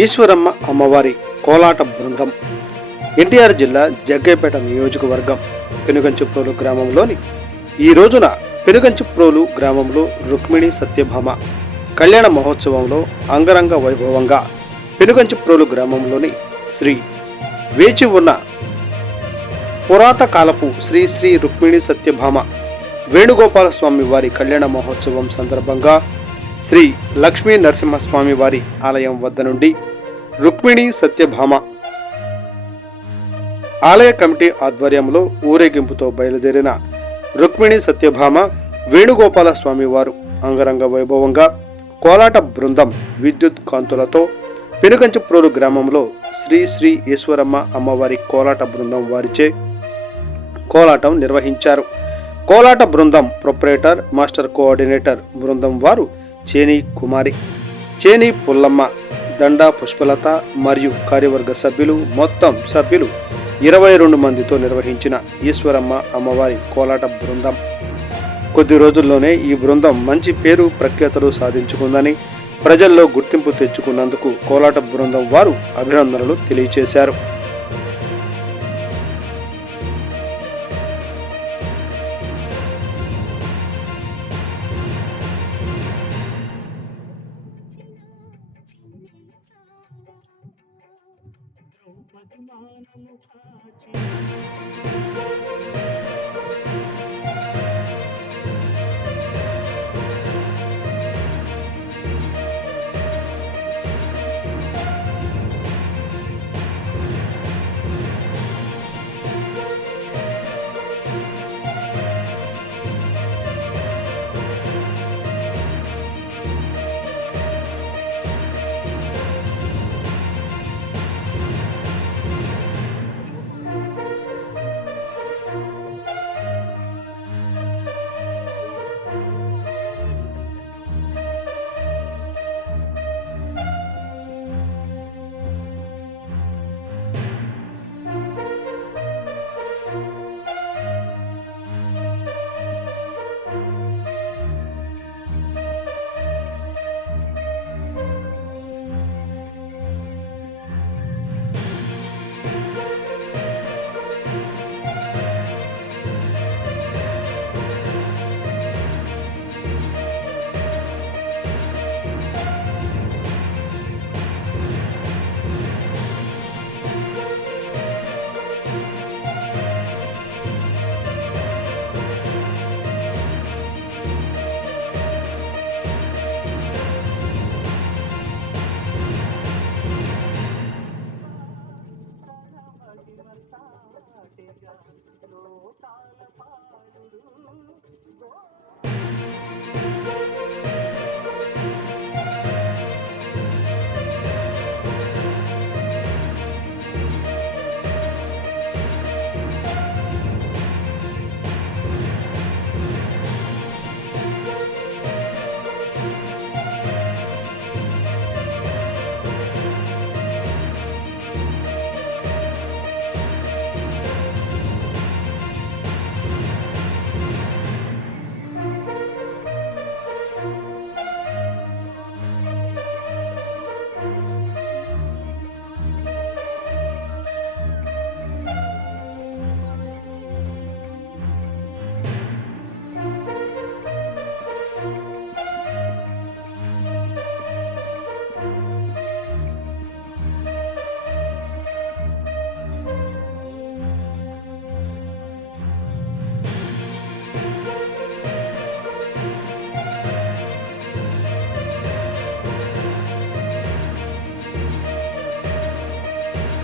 ఈశ్వరమ్మ అమ్మవారి కోలాట బృందం ఎన్టీఆర్ జిల్లా జగ్గైపేట నియోజకవర్గం పెనుగంచిప్రోలు గ్రామంలోని ఈ రోజున పెనుగంచిప్రోలు గ్రామంలో రుక్మిణి సత్యభామ కళ్యాణ మహోత్సవంలో అంగరంగ వైభవంగా పెనుగంచిప్రోలు గ్రామంలోని శ్రీ వేచి ఉన్న పురాత కాలపు శ్రీ శ్రీ రుక్మిణి సత్యభామ వేణుగోపాల స్వామి వారి కళ్యాణ మహోత్సవం సందర్భంగా శ్రీ లక్ష్మీ నరసింహస్వామి వారి ఆలయం వద్ద నుండి రుక్మిణి సత్యభామ ఆలయ కమిటీ ఆధ్వర్యంలో ఊరేగింపుతో బయలుదేరిన రుక్మిణి సత్యభామ వేణుగోపాల స్వామి వారు అంగరంగ వైభవంగా కోలాట బృందం విద్యుత్ కాంతులతో పెనుగంచిప్రోలు గ్రామంలో శ్రీ శ్రీ ఈశ్వరమ్మ అమ్మవారి కోలాట బృందం వారిచే కోలాటం నిర్వహించారు. కోలాట బృందం ప్రొపరేటర్ మాస్టర్ కోఆర్డినేటర్ బృందం వారు చేని కుమారి, చేని పుల్లమ్మ, దండా పుష్పలత మరియు కార్యవర్గ సభ్యులు మొత్తం సభ్యులు 22 మందితో నిర్వహించిన ఈశ్వరమ్మ అమ్మవారి కోలాట బృందం కొద్ది రోజుల్లోనే ఈ బృందం మంచి పేరు ప్రఖ్యాతలు సాధించుకుందని, ప్రజల్లో గుర్తింపు తెచ్చుకున్నందుకు కోలాట బృందం వారు అభినందనలు తెలియజేశారు. ద్రౌపది మానము కాచి